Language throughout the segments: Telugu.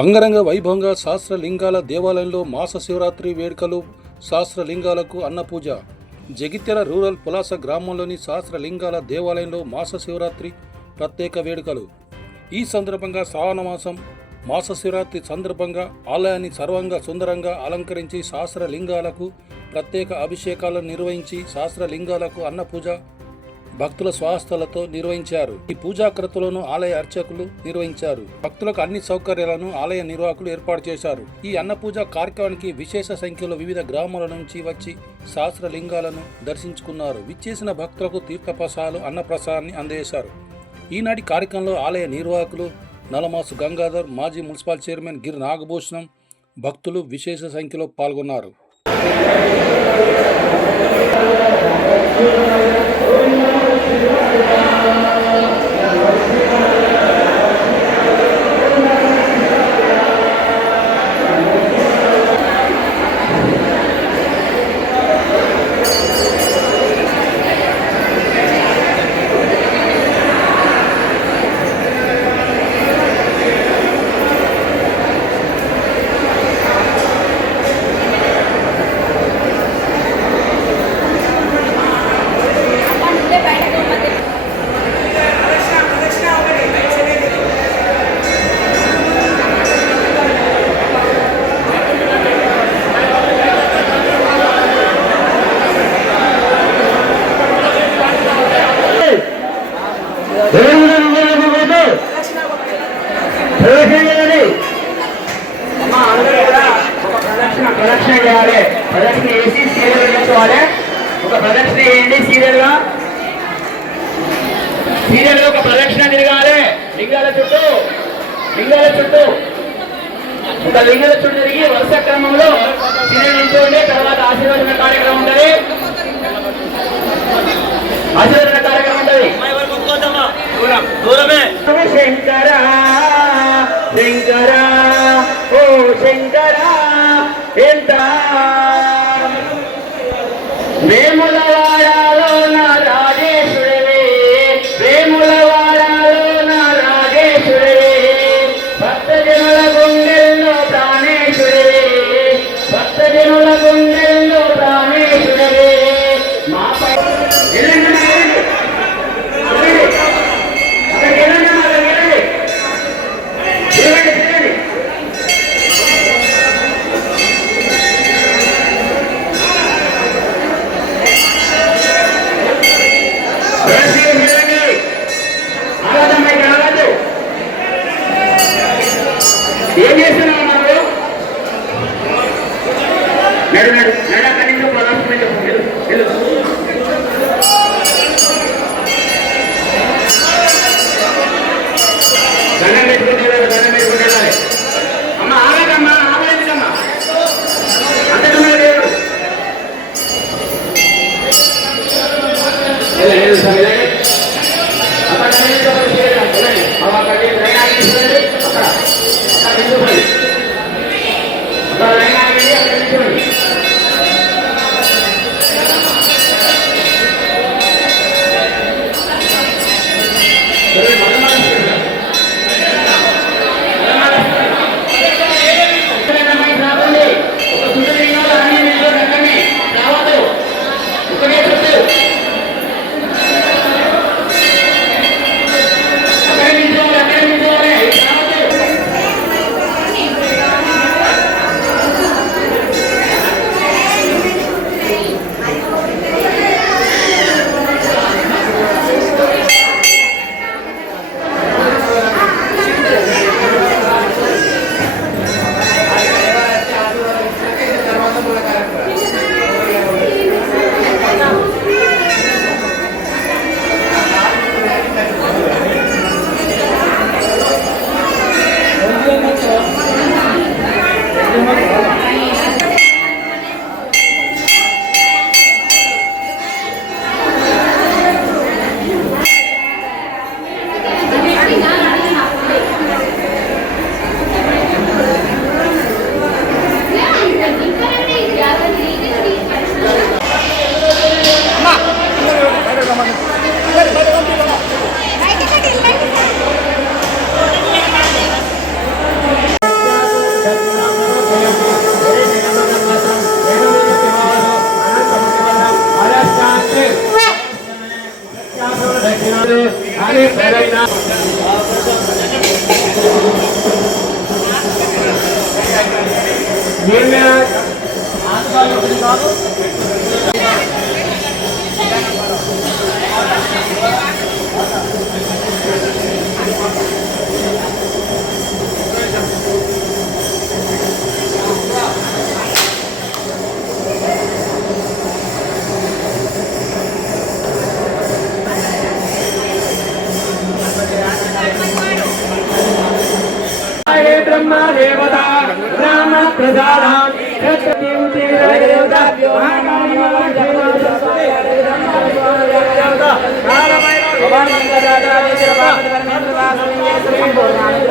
అంగరంగ వైభవంగా శాస్త్రలింగాల దేవాలయంలో మాస శివరాత్రి వేడుకలు శాస్త్రలింగాలకు అన్నపూజ జగిత్యాల రూరల్ పులాస గ్రామంలోని శాస్త్రలింగాల దేవాలయంలో మాస శివరాత్రి ప్రత్యేక వేడుకలు. ఈ సందర్భంగా శ్రావణ మాసం మాస శివరాత్రి సందర్భంగా ఆలయాన్ని సర్వంగా సుందరంగా అలంకరించి శాస్త్రలింగాలకు ప్రత్యేక అభిషేకాలను నిర్వహించి శాస్త్రలింగాలకు అన్నపూజ భక్తుల స్వాస్థలతో నిర్వహించారు. ఈ పూజాకృతులను ఆలయ అర్చకులు నిర్వహించారు. భక్తులకు అన్ని సౌకర్యాలను ఆలయ నిర్వాహకులు ఏర్పాటు చేశారు. ఈ అన్న పూజ కార్యక్రమానికి విశేష సంఖ్యలో వివిధ గ్రామాల నుంచి వచ్చి శాస్త్రలింగాలను దర్శించుకున్నారు. విచ్చేసిన భక్తులకు తీర్థప్రసాదాలు అన్నప్రసాదాన్ని అందజేశారు. ఈనాటి కార్యక్రమంలో ఆలయ నిర్వాహకులు నలమాసు గంగాధర్ మాజీ మున్సిపల్ చైర్మన్ గిరి నాగభూషణం భక్తులు విశేష సంఖ్యలో పాల్గొన్నారు. Thank you. లింగాల చుట్టూ లింగాల చుట్టూ. ఒక లింగాల చుట్టూ తిరిగి వరుస క్రమంలో నించుండి తర్వాత ఆశీర్వచన కార్యక్రమం ఉంటుంది. ఆశీర్వచన కార్యక్రమం ఉంటుంది. దూరమే. శంకర శంకర ఓ శంకర ఎంత? వేములవాడలో Obrigado, cara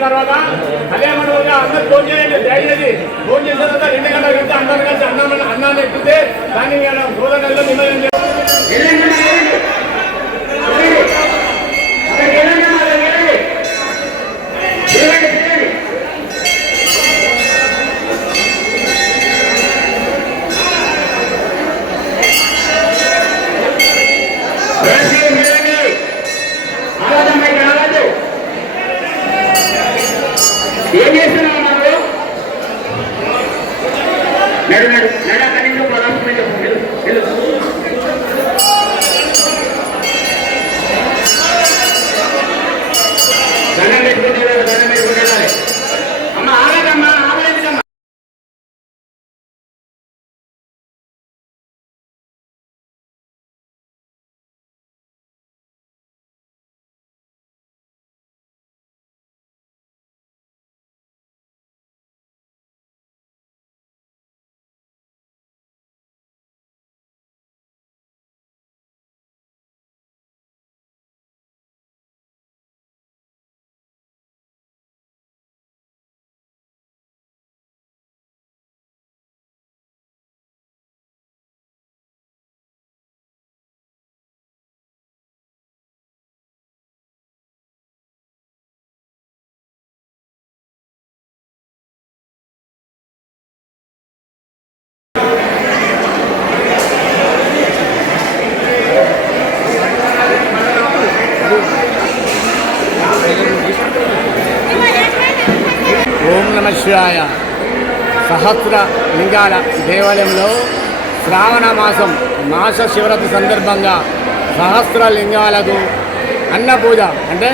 తర్వాత అదే మనం అందరు ఫోన్ చేయండి దయచేసి ఫోన్ చేసిన తర్వాత రెండు గంటల క్రితం అందరు కలిసి అన్నం అన్నాన్ని ఎక్కితే దాన్ని గోదావరిలో నిమజ్జనం చేయాలి ఏం நடுநடு நட கணிக்க பலம் ఓం నమ శివాయ. సహస్ర లింగాల దేవాలయంలో శ్రావణ మాసం మాస శివరాత్రి సందర్భంగా సహస్ర లింగాలకు అన్నపూజ అంటే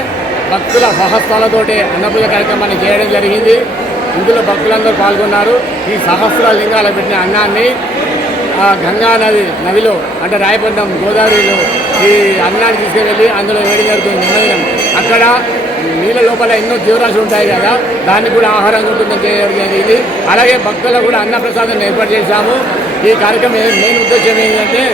భక్తుల సహస్రాలతోటే అన్నపూజ కార్యక్రమాన్ని చేయడం జరిగింది. ఇందులో భక్తులందరూ పాల్గొన్నారు. ఈ సహస్ర లింగాలు పెట్టిన అన్నాన్ని గంగా నది నదిలో అంటే రాయపట్నం గోదావరిలో ఈ అన్నాన్ని తీసుకువెళ్ళి అందులో వేడి జరుగుతుంది. నిమజ్జనం. అక్కడ నీళ్ళ లోపల ఎన్నో జీవరాశులు ఉంటాయి కదా దానికి కూడా ఆహారం ఉంటుందని చేయడం జరిగింది అలాగే భక్తులకు కూడా అన్నప్రసాదం ఏర్పాటు చేశాము. ఈ కార్యక్రమం మెయిన్ ఉద్దేశం ఏంటంటే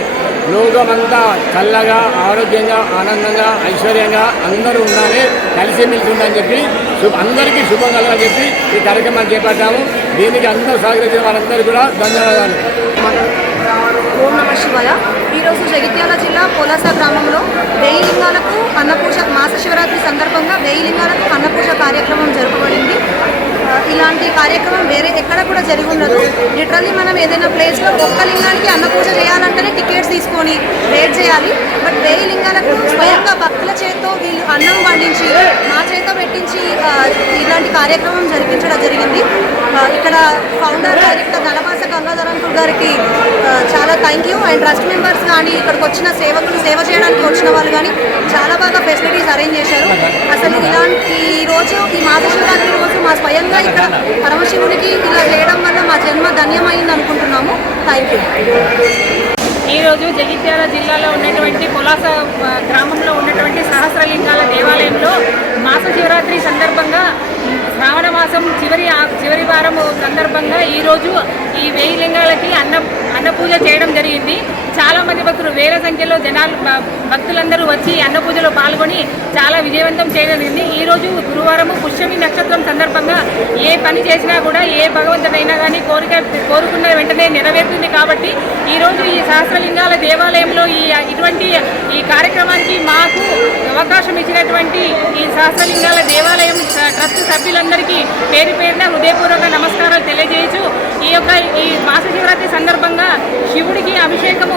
లోకమంతా చల్లగా ఆరోగ్యంగా ఆనందంగా ఐశ్వర్యంగా అందరూ ఉండాలి కలిసిమెలిసి ఉండాలని చెప్పి శుభ అందరికీ శుభం చెప్పి ఈ కార్యక్రమాన్ని చేపట్టాము. దీనికి అందరూ సహకరించిన వారందరూ కూడా ధన్యవాదాలు. ఓం నమ శివాయ. ఈరోజు జగిత్యాల జిల్లా పోలాస గ్రామంలో వెయ్యి లింగాలకు అన్నపూజ మాస శివరాత్రి సందర్భంగా వెయ్యి లింగాలకు అన్నపూజ కార్యక్రమం జరపబడింది. ఇలాంటి కార్యక్రమం వేరే ఎక్కడ కూడా జరిగి ఉండదు. లిటరల్లీ మనం ఏదైనా ప్లేస్లో ఒక్క లింగానికి అన్నపూజ చేయాలంటేనే టికెట్స్ తీసుకొని వెయిట్ చేయాలి. బట్ వెయ్యి లింగాలకు స్వయంగా భక్తుల చేతితో వీళ్ళు అన్నం వండించి మా చేత పెట్టించి ఇలాంటి కార్యక్రమం జరిపించడం జరిగింది. ఇక్కడ ఫౌండర్ డైరెక్టర్ నలవాస గంగాధర్ గారికి చాలా thank you and trust members కానీ ఇక్కడికి వచ్చిన సేవకులు సేవ చేయడానికి వచ్చిన వాళ్ళు కానీ చాలా బాగా ఫెసిలిటీస్ అరేంజ్ చేశారు. అసలు ఇలాంటి ఈరోజు రోజు ఈ మహాశివరాత్రి రోజు మా స్వయంగా ఇక్కడ పరమశివునికి ఇలా చేయడం వల్ల మా జన్మ ధన్యమైంది అనుకుంటున్నాము. థ్యాంక్ యూ ఈరోజు జగిత్యాల జిల్లాలో ఉన్నటువంటి పొలాస గ్రామంలో ఉన్నటువంటి సహస్రలింగాల దేవాలయంలో మాస శివరాత్రి సందర్భంగా శ్రావణ మాసం చివరి ఆ- చివరి వారం సందర్భంగా ఈరోజు ఈ వేయి లింగాలకి అన్న అన్నపూజ చేయడం జరిగింది. చాలా మంది భక్తులు వేల సంఖ్యలో జనాలు భక్తులందరూ వచ్చి అన్నపూజలో పాల్గొని చాలా విజయవంతం చేయడం జరిగింది. ఈరోజు గురువారం పుష్యమి నక్షత్రం సందర్భంగా ఏ పని చేసినా కూడా ఏ భగవంతుడైనా కానీ కోరిక కోరుకున్న వెంటనే నెరవేరుతుంది కాబట్టి ఈరోజు ఈ సహస్రలింగాల దేవాలయంలో ఈ ఇటువంటి ఈ కార్యక్రమానికి మాకు అవకాశం ఇచ్చినటువంటి ఈ సహస్రలింగాల దేవాలయం ట్రస్ట్ సభ్యులందరూ అందరికీ పేరు పేరున హృదయపూర్వక నమస్కారాలు తెలియజేయచ్చు. ఈ యొక్క ఈ మాస శివరాత్రి సందర్భంగా శివుడికి అభిషేకము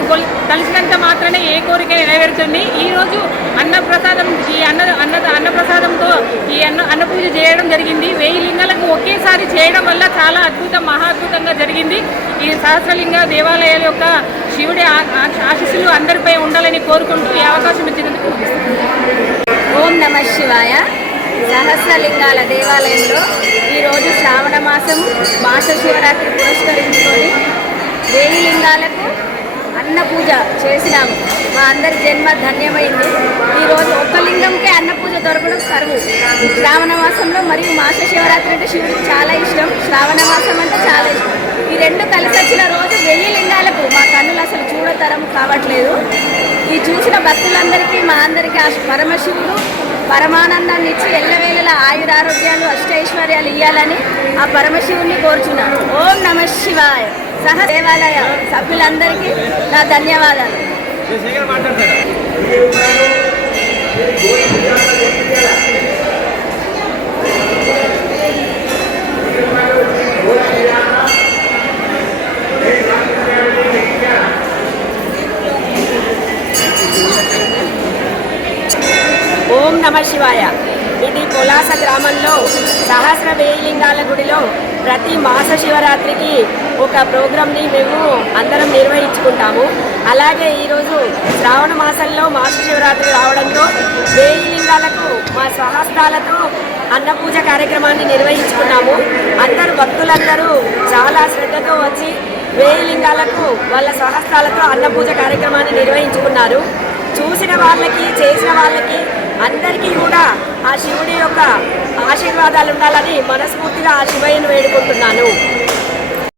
కలిసినంత మాత్రమే ఏ కోరిక నెరవేరుతుంది. ఈరోజు అన్నప్రసాదం ఈ అన్న అన్న అన్నప్రసాదంతో ఈ అన్న అన్న పూజ చేయడం జరిగింది. వెయ్యి లింగాలకు ఒకేసారి చేయడం వల్ల చాలా అద్భుతం మహా అద్భుతంగా జరిగింది. ఈ సహస్రలింగ దేవాలయాల యొక్క శివుడి ఆ- ఆశీస్సులు అందరిపై ఉండాలని కోరుకుంటూ ఈ అవకాశం ఇచ్చినందుకు ఓం నమ శివాయ. సహస్రలింగాల దేవాలయంలో ఈరోజు శ్రావణ మాసం మాస శివరాత్రి పురస్కరించుకొని వేయి లింగాలకు అన్న పూజ చేసినాము. మా అందరి జన్మ ధన్యమైంది. ఈరోజు ఒక్క లింగంకే అన్న పూజ దొరకడం కరువు. శ్రావణ మాసంలో మరియు మాస శివరాత్రి అంటే శివుడికి చాలా ఇష్టం. శ్రావణ మాసం అంటే చాలా ఇష్టం. ఈ రెండు కలిసి వచ్చిన రోజు వెయ్యి లింగాలకు మా కన్నులు అసలు చూడతరం కావట్లేదు. ఈ చూసిన భక్తులందరికీ మా అందరికీ ఆ పరమశివుడు పరమానందాన్ని ఇచ్చి ఎల్లవేళల ఆయురారోగ్యాలు అష్టైశ్వర్యాలు ఇవ్వాలని ఆ పరమశివుణ్ణి కోరుచున్నాను. ఓం నమ శివాయ. సహ దేవాలయ సభ్యులందరికీ నా ధన్యవాదాలు ఓం నమ శివాయ. ఇది పొలాస గ్రామంలో సహస్ర వేయిలింగాల గుడిలో ప్రతి మాస శివరాత్రికి ఒక ప్రోగ్రామ్ని మేము అందరం నిర్వహించుకుంటాము. అలాగే ఈరోజు శ్రావణ మాసంలో మాస శివరాత్రి రావడంతో వేయలింగాలకు మా స్వహస్తాలతో అన్నపూజ కార్యక్రమాన్ని నిర్వహించుకున్నాము. అందరు భక్తులందరూ చాలా శ్రద్ధతో వచ్చి వేయలింగాలకు వాళ్ళ స్వహస్తాలతో అన్నపూజ కార్యక్రమాన్ని నిర్వహించుకున్నారు. చూసిన వాళ్ళకి చేసిన వాళ్ళకి అందరికీ కూడా ఆ శివుడి యొక్క ఆశీర్వాదాలు ఉండాలని మనస్ఫూర్తిగా ఆ శివయ్యను వేడుకుంటున్నాను.